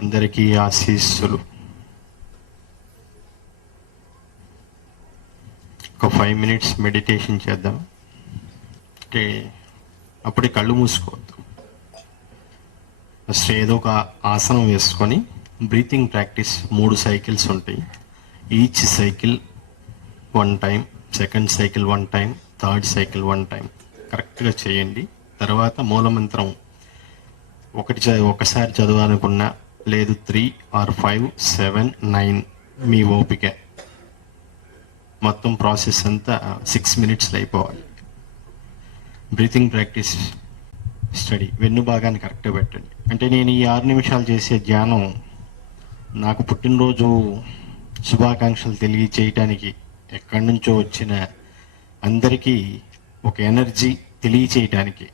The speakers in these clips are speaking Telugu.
అందరికీ ఆశీస్సులు. ఒక 5 minutes మెడిటేషన్ చేద్దాం. అంటే అప్పుడే కళ్ళు మూసుకోవద్దు. ఫస్ట్ ఏదో ఒక ఆసనం వేసుకొని బ్రీతింగ్ ప్రాక్టీస్ 3 cycles ఉంటాయి. Each cycle 1 time, second cycle 1 time, third cycle 1 time కరెక్ట్గా చేయండి. తర్వాత మూలమంత్రం ఒకసారి చదవాలనుకున్నా, లేదు 3 or 5, 7, 9 మీ ఓపిక. మొత్తం ప్రాసెస్ అంతా 6 minutesలో అయిపోవాలి. బ్రీతింగ్ ప్రాక్టీస్ స్టడీ వెన్ను భాగాన్ని కరెక్ట్గా పెట్టండి. అంటే నేను ఈ 6 నిమిషాలు చేసే ధ్యానం నాకు పుట్టినరోజు శుభాకాంక్షలు తెలియచేయటానికి ఎక్కడి నుంచో వచ్చిన అందరికీ ఒక ఎనర్జీ తెలియచేయటానికి.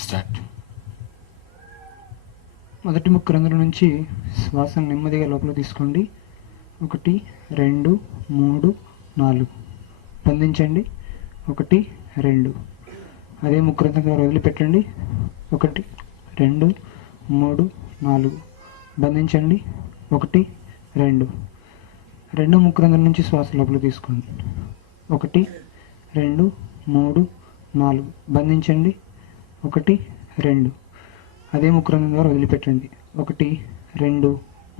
స్టార్ట్. మొదటి ముక్కు రంధ్రం నుంచి శ్వాసను నెమ్మదిగా లోపల తీసుకోండి. 1, 2, 3, 4 బంధించండి. 1, 2. అదే ముక్కు రంధ్రం ద్వారా వదిలిపెట్టండి. 1, 2, 3, 4 బంధించండి. 1, 2. రెండో ముక్కు రంధ్రం నుంచి శ్వాస లోపల తీసుకోండి. 1, 2, 3, 4 బంధించండి. 1, 2. అదే ముక్కు రంధ్రం ద్వారా వదిలిపెట్టండి. 1, 2,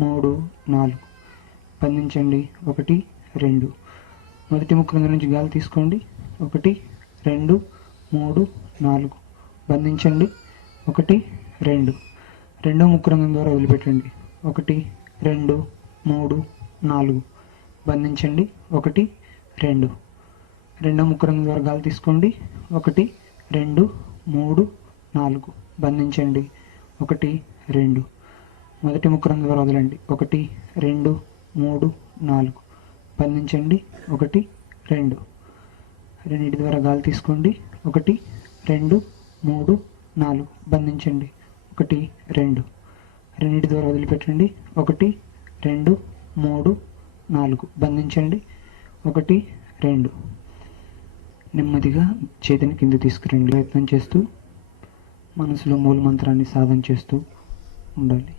3, 4 బంధించండి. 1, 2. మొదటి ముక్కు రంధ్రం నుంచి గాలి తీసుకోండి. 1, 2, 3, 4 బంధించండి. 1, 2. రెండో ముక్కు రంధ్రం ద్వారా వదిలిపెట్టండి. 1, 2, 3, 4 బంధించండి. 1, 2. రెండో ముక్కు రంధ్రం ద్వారా గాలి తీసుకోండి. 1, 2, 3, 4 బంధించండి. 1, 2. మొదటి ముక్కు రంధ్రం ద్వారా వదలండి. 1, 2, 3, 4 బంధించండి. 1, 2. రెండింటి ద్వారా గాలి తీసుకోండి. 1, 2, 3, 4 బంధించండి. 1, 2. రెండింటి ద్వారా వదిలిపెట్టండి. 1, 2, 3, 4 బంధించండి. 1, 2. నెమ్మదిగా చేతిని కింద తీసుకురండి. ప్రయత్నం చేస్తూ మనసులో మూల మంత్రాన్ని సాధన చేస్తూ ఉండాలి.